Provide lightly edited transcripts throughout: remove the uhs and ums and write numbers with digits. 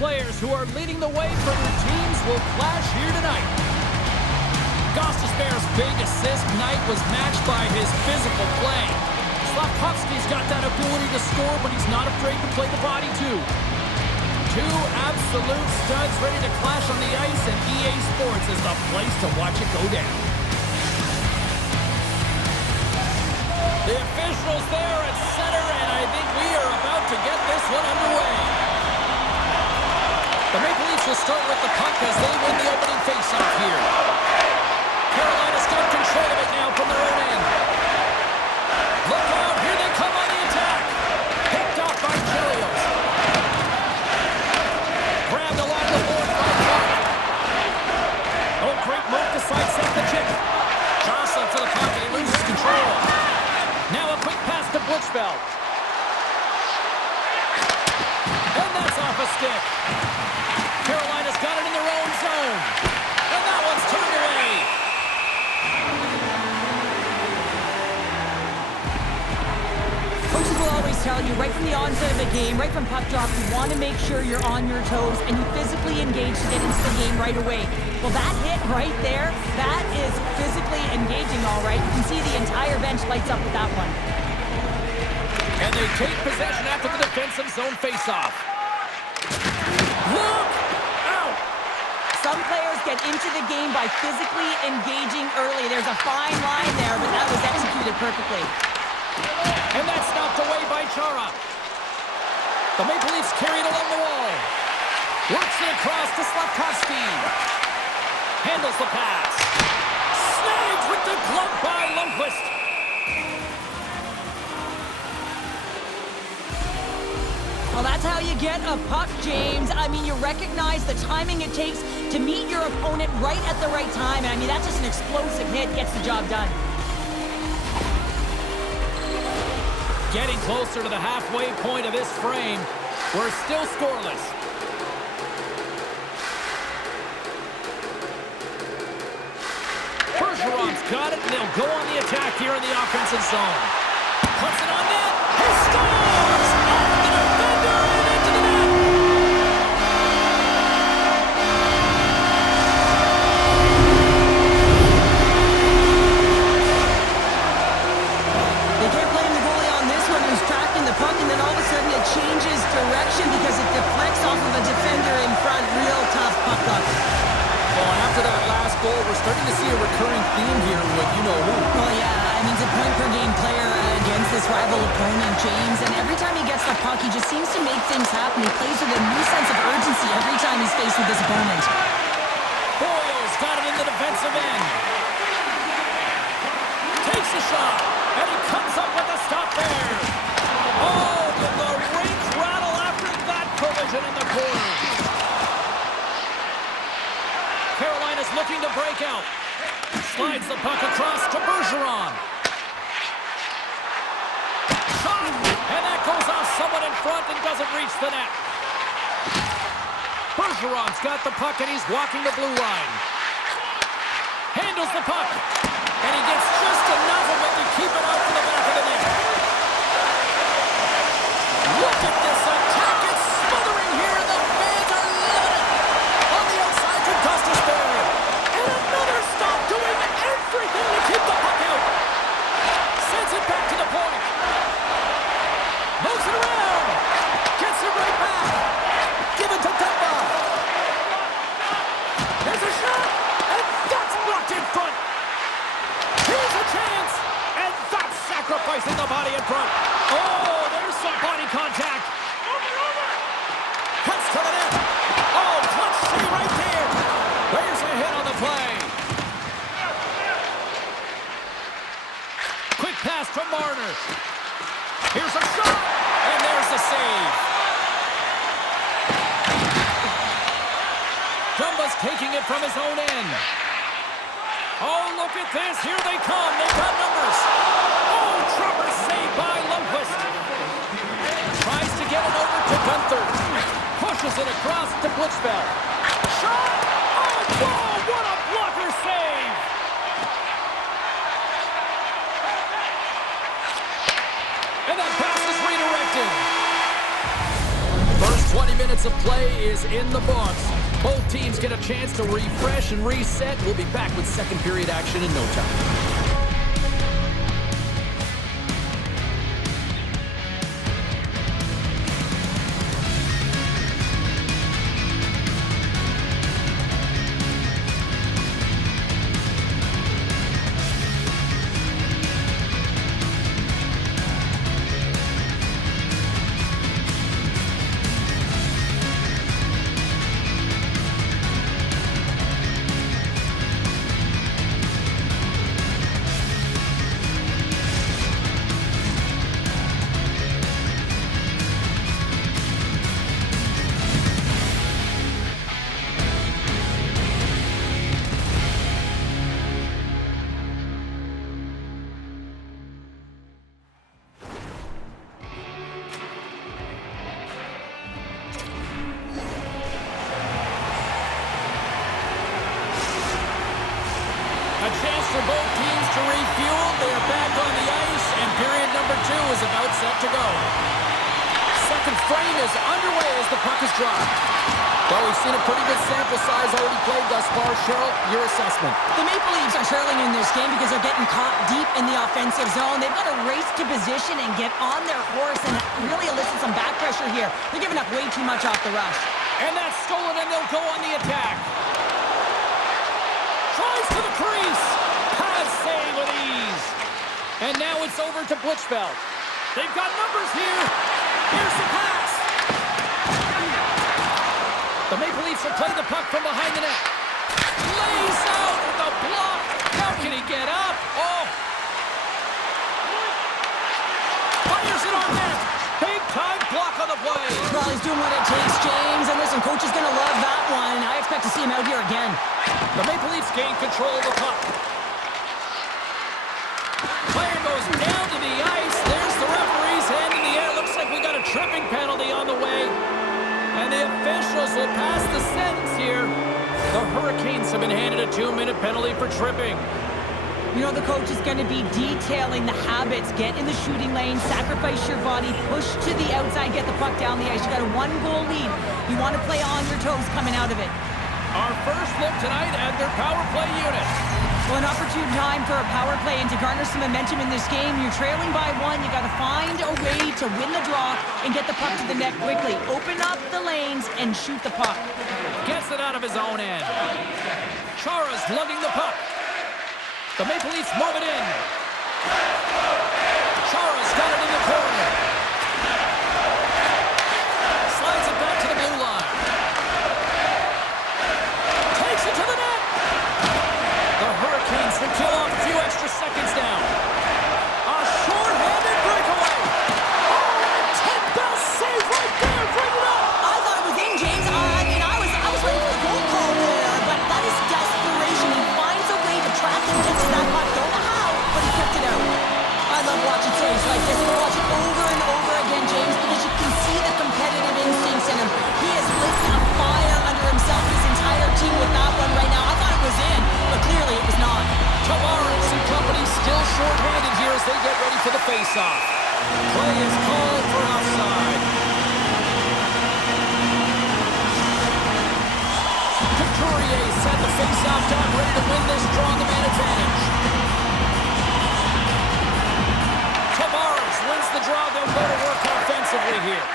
players who are leading the way for their teams will clash here tonight. Gostisbehere's big assist night was matched by his physical play. Slafkovsky's got that ability to score, but he's not afraid to play the body too. Two absolute studs ready to clash on the ice, and EA Sports is the place to watch it go down. The officials there at center, and I think we are about to get this one underway. The Maple Leafs will start with the puck as they win the opening faceoff here. Carolina's got control of it now from their own end. Look out, here they come on the attack. Picked off by Chelios. Grabbed along the board by Clark. Oh, great move to sidestep the chip. Johnson for the puck, and he loses control. Now a quick pass to Blitzfeld. And that's off a stick. Carolina's got it in their own zone. And that one's turned away. Coaches will always tell you, right from the onset of the game, right from puck drop, you want to make sure you're on your toes and you physically engage to get into the game right away. Well, that hit right there, that is physically engaging, all right. You can see the entire bench lights up with that one. And they take possession after the defensive zone faceoff. Look out! Some players get into the game by physically engaging early. There's a fine line there, but that was executed perfectly. And that's knocked away by Chara. The Maple Leafs carry it along the wall. Works it across to Slafkovsky. Handles the pass. Snags with the glove by Lundqvist. Well, that's how you get a puck, James. I mean, you recognize the timing it takes to meet your opponent right at the right time. And I mean, that's just an explosive hit, gets the job done. Getting closer to the halfway point of this frame. We're still scoreless. Bergeron's got it, and they'll go on the attack here in the offensive zone. Puts it on net. He scores! Off the defender and into the net! They can't blame the goalie on this one who's tracking the puck, and then all of a sudden it changes direction because it deflects off of a defender in front. Real tough puck luck. Well, after that last goal, we're starting to see a recurring theme here with you-know-who. Well, yeah, I mean, he's a point-per-game player against this rival opponent, James, and every time he gets the puck, he just seems to make things happen. He plays with a new sense of urgency every time he's faced with this opponent. Boyle's got it in the defensive end. Takes a shot, and he comes up with a stop there. Oh, did the rink rattle after that collision in the corner. Carolina's looking to break out. Slides the puck across to Bergeron. Shot! And that goes off someone in front and doesn't reach the net. Bergeron's got the puck and he's walking the blue line. Handles the puck. And he gets just enough of it to keep it out to the back of the net. Look at this attack. It's smothering here and the fans are loving it. On the outside to Gostisbehere. And another stop doing everything to keep the puck out. Sends it back to the point. Moves it around. Gets it right back. Give it to Dumba. There's a shot. And that's blocked in front. Here's a chance. And that's sacrificing the body in front. Oh, there's some body contact. Cuts to the net. Oh, clutch save right there. There's a hit on the play. Quick pass to Marner. Here's a shot. And there's the save. Dumba's taking it from his own end. Oh, look at this. Here they come. They've got numbers. Oh, Trumper saved by Lundqvist. Tries to get it over to Gunther. Pushes it across to Blitzfeld. Shot! Oh, whoa, what a blocker save! And that pass is redirected. First 20 20 minutes of play is in the books. Both teams get a chance to refresh and reset. We'll be back with second period action in no time. For both teams to refuel. They are back on the ice, and period number 2 is about set to go. Second frame is underway as the puck is dropped. Well, we've seen a pretty good sample size already played thus far. Cheryl, your assessment. The Maple Leafs are trailing in this game because they're getting caught deep in the offensive zone. They've got to race to position and get on their horse and really elicit some back pressure here. They're giving up way too much off the rush. And that's stolen, and they'll go on the attack. Tries to the crease. Save with ease. And now it's over to Blichfeld. They've got numbers here. Here's the pass. The Maple Leafs will play the puck from behind the net. Lays out with the block. How can he get up? Oh. Fires it on net. Big time block on the play. Well, he's doing what it takes, James. And listen, coach is going to love that one. I expect to see him out here again. The Maple Leafs gain control of the puck. Player goes down to the ice. There's the referee's hand in the air. Looks like we got a tripping penalty on the way. And the officials will pass the sentence here. The Hurricanes have been handed a 2-minute penalty for tripping. You know, the coach is going to be detailing the habits. Get in the shooting lane, sacrifice your body, push to the outside, get the puck down the ice. You got a 1-goal lead. You want to play on your toes coming out of it. Our first look tonight at their power play unit. Well, an opportune time for a power play and to garner some momentum in this game. You're trailing by 1. You got to find a way to win the draw and get the puck to the net quickly. Open up the lanes and shoot the puck. Gets it out of his own end. Chara's lugging the puck. The Maple Leafs move it in. Chara's got it in the corner. Slides it back to the blue line. Takes it to the net. The Hurricanes will kill off a few extra seconds down. A short-handed breakaway. Oh, and Ted Bell save right there. Bring it up. I thought it was in, James. I was ready for a goal call there, but that is desperation. He finds a way to track and get to that puck. Don't know how, but he kept it out. I love watching saves like this. We'll watch it over and over again, James, because you can see the competitive instincts in him. He has lit a fire under himself and his entire team with that one right now. I thought it was in, but clearly it was not. Tavares and company still short-handed here as they get ready for the face-off. Play is called for offside. Couturier set the face-off down, ready to win this draw on the man advantage. Tavares wins the draw. They'll go to work offensively here.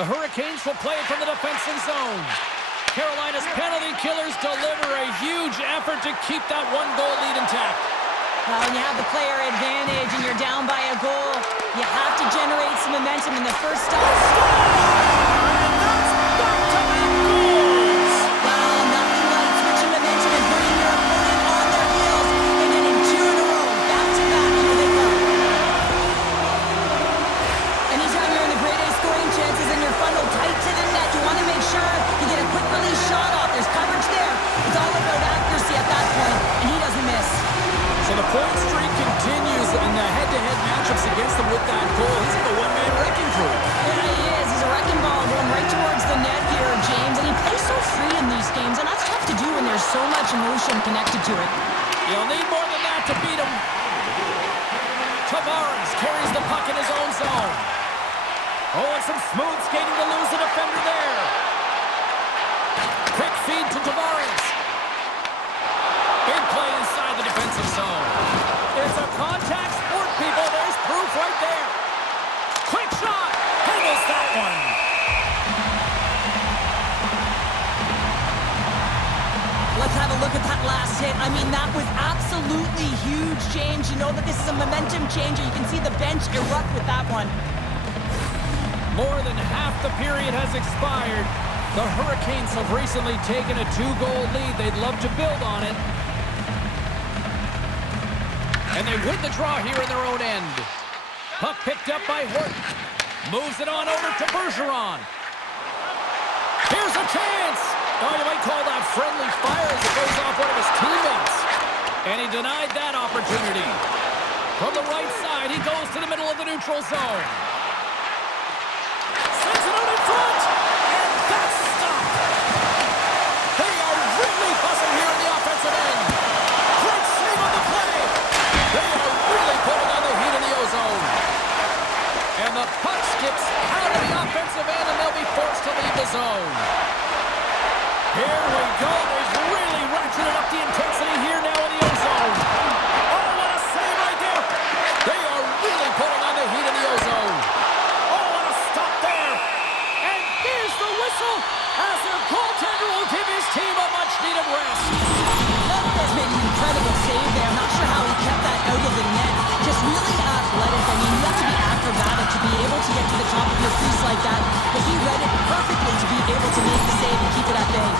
The Hurricanes will play it from the defensive zone. Carolina's penalty killers deliver a huge effort to keep that 1-goal lead intact. Well, when you have the player advantage and you're down by a goal, you have to generate some momentum in the first stop. And that's back-to-back goals! Well, nothing like switching momentum and putting your opponent on their heels and getting 2 in a row. Back-to-back, here they go. Anytime you're in the grade A scoring chances and you're funneled tight to the net, you want to make sure you get a quick release shot off. There's coverage there. It's all about accuracy at that point, and he doesn't miss. So the point streak continues in the head-to-head matchups against them with that goal. He's like a one-man wrecking crew. Yeah, he is. He's a wrecking ball going right towards the net here, James, and he plays so free in these games, and that's tough to do when there's so much emotion connected to it. You'll need more than that to beat him. Tavares carries the puck in his own zone. Oh, and some smooth skating to lose the defender there. Quick feed to Tavares. Big play inside the defensive zone. It's a contact sport, people. There's proof right there. Quick shot. Handles that one. Let's have a look at that last hit. I mean, that was absolutely huge, James. You know that this is a momentum changer. You can see the bench erupt with that one. More than half the period has expired. The Hurricanes have recently taken a 2-goal lead. They'd love to build on it. And they win the draw here in their own end. Puck picked up by Horton. Moves it on over to Bergeron. Here's a chance. Oh, you might call that friendly fire as it goes off one of his teammates. And he denied that opportunity. From the right side, he goes to the middle of the neutral zone. Sends it out in front. And that's stopped. They are really buzzing here in the offensive end. Great save on the play. They are really putting on the heat in the ozone. And the puck skips out of the offensive end, and they'll be forced to leave the zone. Here we go. They've really ratcheted up the intensity here now in the ozone. Oh, what a save right there. They are really putting on the heat in the ozone. Oh, what a stop there. And here's the whistle as their goaltender will give his team a much-needed rest. That's made an incredible save there. I'm not sure how he kept that out of the net. Just really athletic. I mean, you have to be acrobatic to be able to get to the top of your crease like that. But he read it perfectly to be able to make the save and keep it at bay.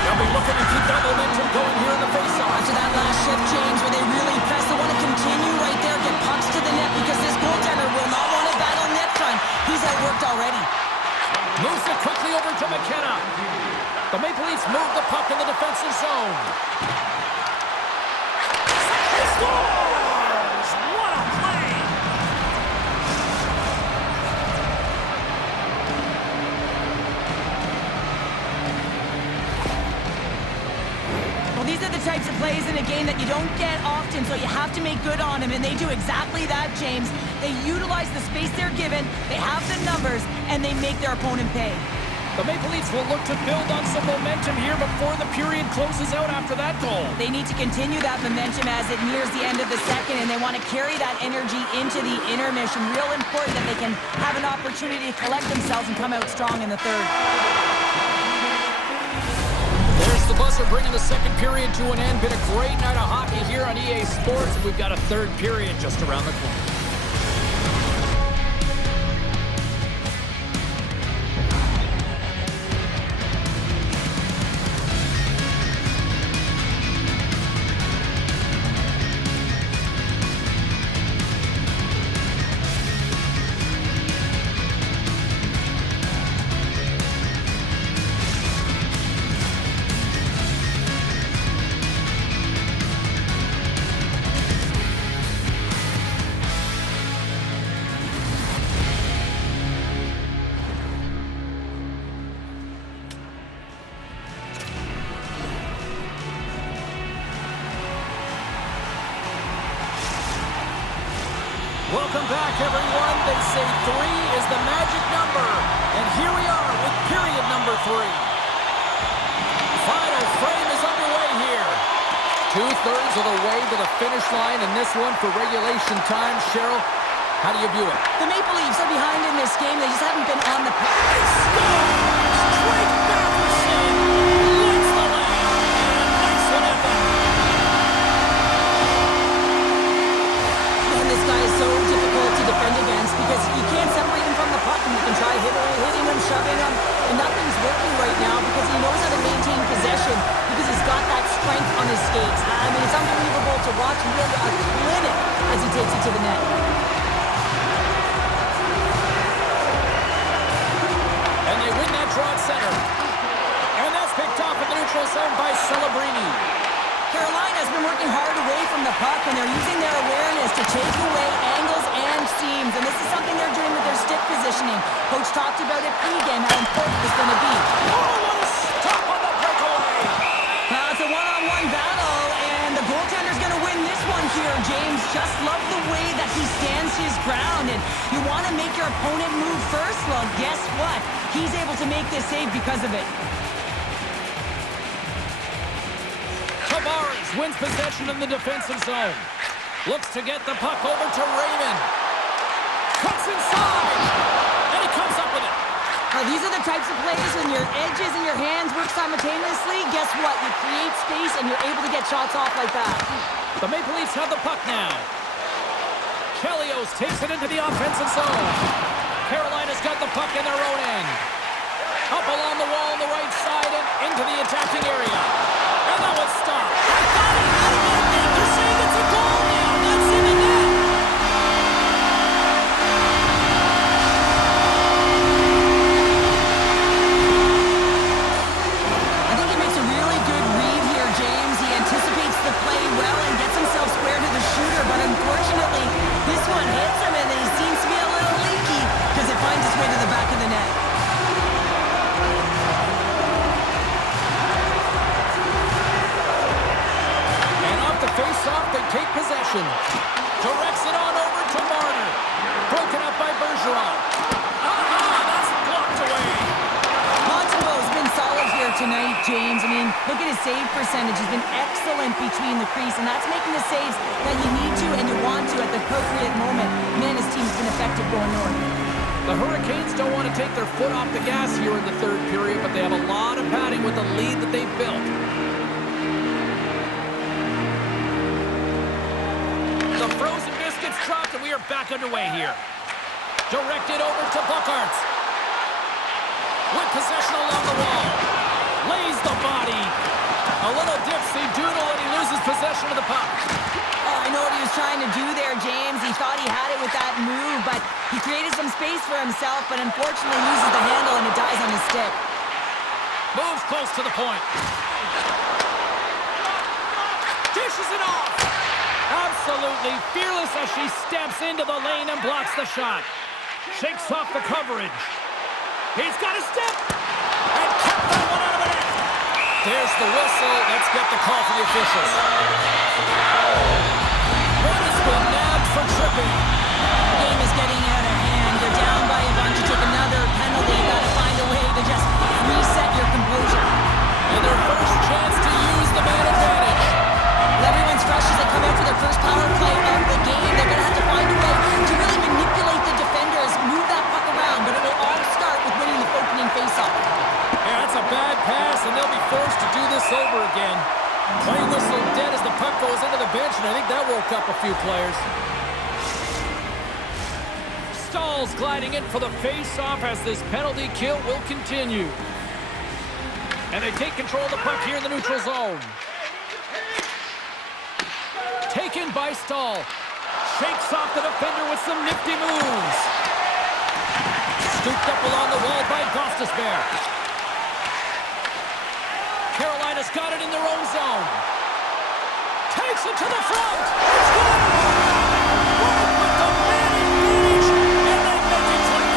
They'll be looking to keep that momentum going here in the faceoff. After that last shift change where they really press, they want to continue right there, get pucks to the net because this goaltender will not want to battle net front. He's outworked already. Moves it quickly over to McKenna. The Maple Leafs move the puck in the defensive zone. He scores! What a play! Well, these are the types of plays in a game that you don't get often, so you have to make good on them, and they do exactly that, James. They utilize the space they're given, they have the numbers, and they make their opponent pay. The Maple Leafs will look to build on some momentum here before the period closes out after that goal. They need to continue that momentum as it nears the end of the second, and they want to carry that energy into the intermission. Real important that they can have an opportunity to collect themselves and come out strong in the third. There's the buzzer bringing the second period to an end. Been a great night of hockey here on EA Sports. We've got a third period just around the corner. Welcome back, everyone. They say 3 is the magic number. And here we are with period number 3. Final frame is underway here. 2/3 of the way to the finish line in this one for regulation time. Cheryl, how do you view it? The Maple Leafs are behind in this game. They just haven't been on the puck. They score! Straight back to Shane. Lights the lamp. And a nice one at that. Man, this guy is so difficult to defend against because you can't separate him from the puck, and you can try hitting him, shoving him, and nothing's working right now because he knows how to maintain possession because he's got that strength on his skates. I mean, it's unbelievable to watch him really a clinic as he takes it to the net. And they win that draw at center. And that's picked off in the neutral zone by Celebrini. Carolina's been working hard away from the puck, and they're using their awareness to take away angles and seams. And this is something they're doing with their stick positioning. Coach talked about it pregame, how important it's going to be. Oh, what a stop on the breakaway! Now it's a one-on-one battle, and the goaltender's going to win this one here, James. just love the way that he stands his ground. And you want to make your opponent move first? Well, guess what? He's able to make this save because of it. Tavares wins possession in the defensive zone. Looks to get the puck over to Raymond. Cuts inside, and he comes up with it. Now, these are the types of plays when your edges and your hands work simultaneously. Guess what? You create space, and you're able to get shots off like that. The Maple Leafs have the puck now. Chelios takes it into the offensive zone. Carolina's got the puck in their own end. Up along the wall on the right side and into the attacking area. And that was stopped. I thought he had him in the net. They're saying it's a goal now. That's in the net. I think he makes a really good read here, James. He anticipates the play well and gets himself square to the shooter, but unfortunately, this one hits him and he seems to be a little leaky because it finds its way to the back of the net. Face-off, they take possession. Directs it on over to Marner. Broken up by Bergeron. That's blocked away. Montembeaux's been solid here tonight, James. I mean, look at his save percentage. He's been excellent between the crease, and that's making the saves that you need to and you want to at the appropriate moment. Man, his team's been effective going north. The Hurricanes don't want to take their foot off the gas here in the third period, but they have a lot of padding with the lead that they've built. The frozen biscuits dropped, and we are back underway here. Directed over to Buckarts. With possession along the wall. Lays the body. A little dipsy doodle, and he loses possession of the puck. Oh, I know what he was trying to do there, James. He thought he had it with that move, but he created some space for himself, but unfortunately loses the handle, and it dies on his stick. Moves close to the point. Dishes it off. Absolutely fearless as she steps into the lane and blocks the shot. Shakes off the coverage. He's got a step. And kept that one out of the net. There's the whistle. Let's get the call from the officials. One has been nabbed for tripping. The game is getting out of hand. You're down by a bunch. You take another penalty. You got to find a way to just reset your composure. And their first chance to use the man advantage. Everyone's fresh as they come out for their first power play of the game. They're going to have to find a way to really manipulate the defenders, move that puck around, but it will all start with winning the opening faceoff. Yeah, that's a bad pass, and they'll be forced to do this over again. Play whistle dead as the puck goes into the bench, and I think that woke up a few players. Stahl's gliding in for the faceoff as this penalty kill will continue. And they take control of the puck here in the neutral zone. Taken by Stahl. Shakes off the defender with some nifty moves. Scooped up along the wall by Gostisbehere. Carolina's got it in their own zone. Takes it to the front. It's good. Right with the man advantage, and they make it click.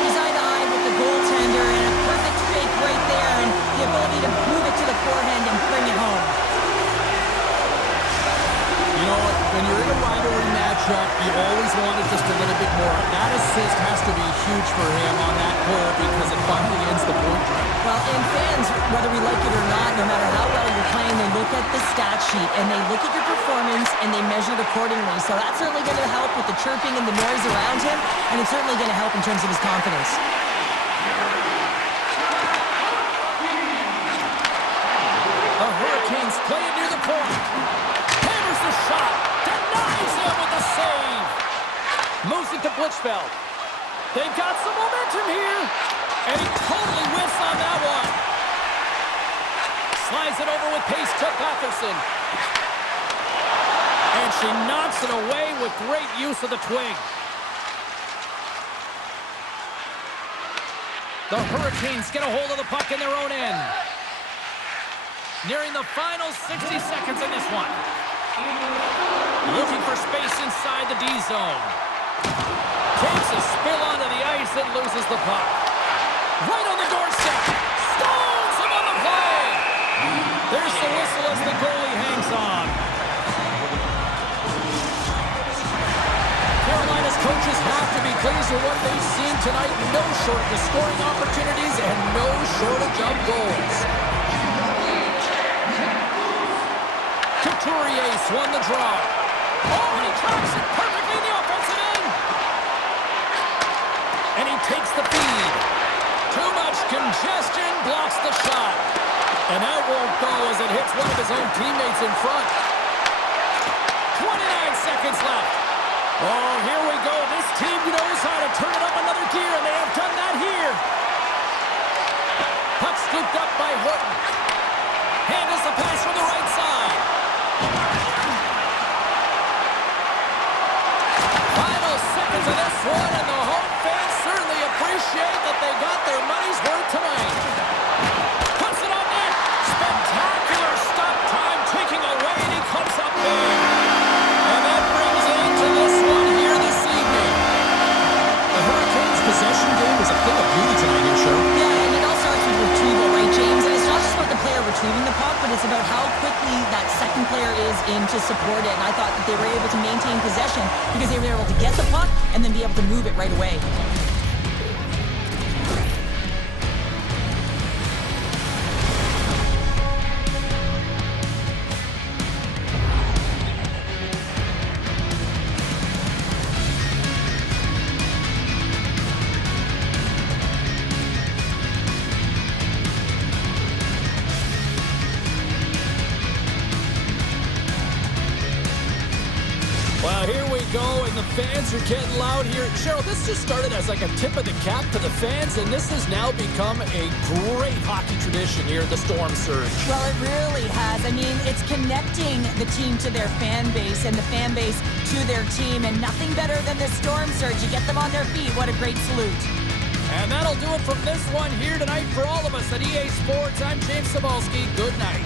He's eye to eye with the goaltender, and a perfect fake right there, and the ability to move it to the forehand and bring it home. You know what? When you're in a rivalry matchup, you always wanted just a little bit more. That assist has to be huge for him on that goal because it finally ends the point drive. Well, and fans, whether we like it or not, no matter how well you're playing, they look at the stat sheet and they look at your performance and they measure it accordingly. So that's certainly going to help with the chirping and the noise around him, and it's certainly going to help in terms of his confidence. The Hurricanes play it near the point. Hammers the shot. Denies him with the save. Moves it to Blichfeld. They've got some momentum here. And he totally whiffs on that one. Slides it over with pace to Patterson. And she knocks it away with great use of the twig. The Hurricanes get a hold of the puck in their own end. Nearing the final 60 seconds in this one. Looking for space inside the D zone. Takes a spill onto the ice and loses the puck. Right on the doorstep. Stones him on the play. There's the whistle as the goalie hangs on. Carolina's coaches have to be pleased with what they've seen tonight. No shortage of scoring opportunities and no shortage of goals. Couturier won the draw. Oh, and he tracks it perfectly in the offensive end. And he takes the feed. Too much congestion blocks the shot. And that won't go as it hits one of his own teammates in front. 29 seconds left. Oh, here we go. This team knows how to turn it up another gear, and they have done that here. Puck scooped up by Horton. Handles the pass from the right side. Final seconds of this one, and the home fans certainly appreciate that they got their money's worth tonight. Puts it on net. Spectacular stop time taking away, and he comes up big. And that brings an end to this one here this evening. The Hurricanes' possession game is a thing of beauty tonight here, Cheryl. Yeah, and it all starts with retrieval, right, James? And it's not just about the player retrieving the puck, but it's about how quickly that second player is in to support it. And I thought that they were able to maintain possession because they were able to get the puck and then be able to move it right away. Well, here we go, and the fans are getting loud here. Cheryl, this just started as like a tip of the cap to the fans, and this has now become a great hockey tradition here at the Storm Surge. Well, it really has. I mean, it's connecting the team to their fan base and the fan base to their team, and nothing better than the Storm Surge. You get them on their feet. What a great salute. And that'll do it from this one here tonight for all of us at EA Sports. I'm James Cebulski. Good night.